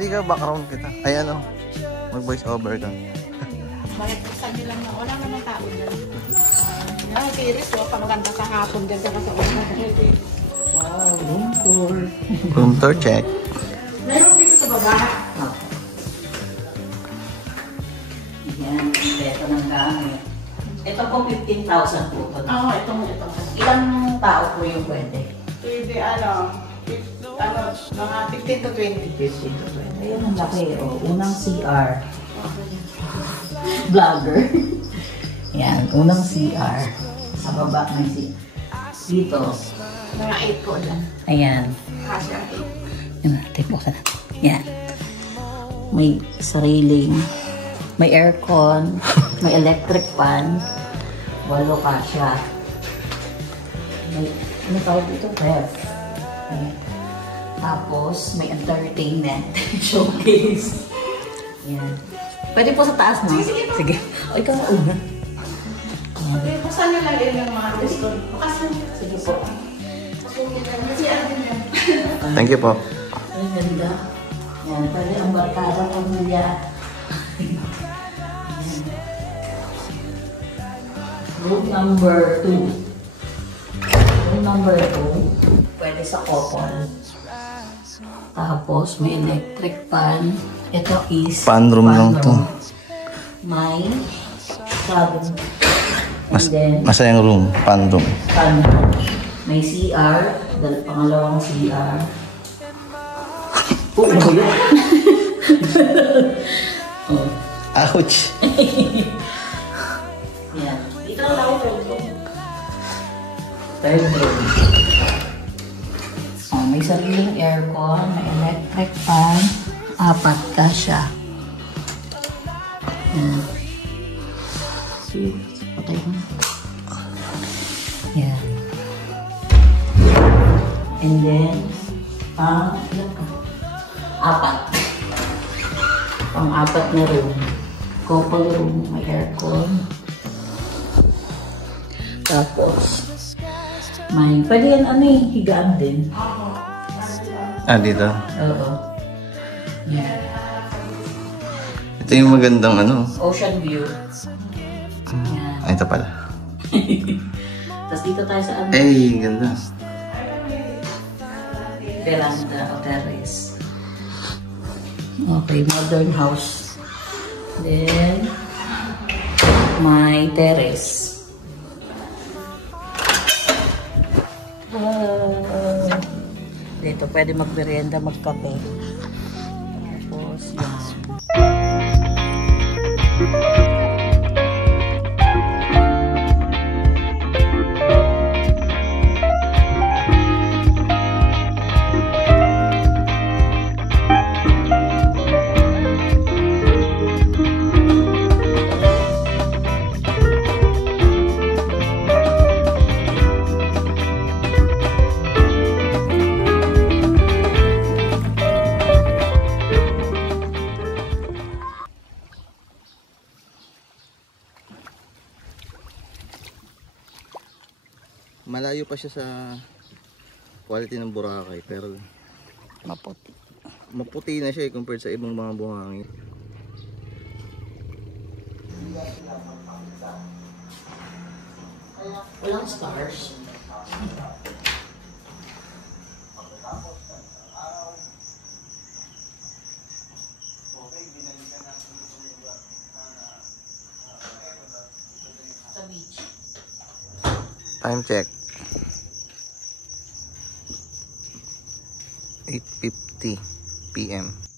Halika, background kita. Ay ano, mag-voice over ka. Bakit sabi lang na wala naman tao dyan. Ay, tiris o, pamaganda sa hapon dyan ka sa una. Wow, room tour. Room tour check. Meron dito sa baba. Yan, ito ng gamit. Ito po 15,000 po. Oo, itong. Ilang tao po yung pwede? Pwede, mga 15 to 20. 15 to 20. Ayun ang laki. O, unang CR. Vlogger. Yan, unang CR. Sa baba may CR. Dito. Mga 8 po dyan. Ayan. Kasya 8. Yan natin po sana. Yan. May sariling, may aircon, may electric fan, 8 kasya. May, ano tawag dito? Ref. Ayan. Tapos, may entertainment showcase. Yan. Pwede po sa taas, no? Sige. O, ikaw na una. Okay, buksan nyo lang din yung mga gusto. Bukasan. Sige po. Kasi ano din yan. Thank you po. Ang ganda. Yan, pwede ang barkada pamilya. Room number 2. Room number 2, pwede sa couple. Tapos, may electric fan. Ito is Fan room lang to. May cabin. And then, Masayang room, pan room. fan. May CR. Pangalawang CR. Oh, ano yun? Oh. Ouch! Yan. Dito na tayo third room. Third room. Oh, may sariling aircon, may electric fan. 4 ka siya. Yan. See? Patay ko na. Yan. And then, ilan ka? 4. Pang-4 na room. Couple room, may aircon. Tapos, may, pwede yan higaan din. Dito. Oo. Yan. Ito yung magandang Ocean view. Yan. Ay, ito pala. Tapos dito tayo sa Ay, ganda. veranda o terrace. Okay, modern house. Then, my terrace. Dito pwede magmerienda, magkape. Tapos, yan. Malayo pa siya sa quality ng Boracay, pero Maputi. maputi na siya compared sa ibang mga buhangin. Walang stars. Sa beach. Time check. 8:50 PM.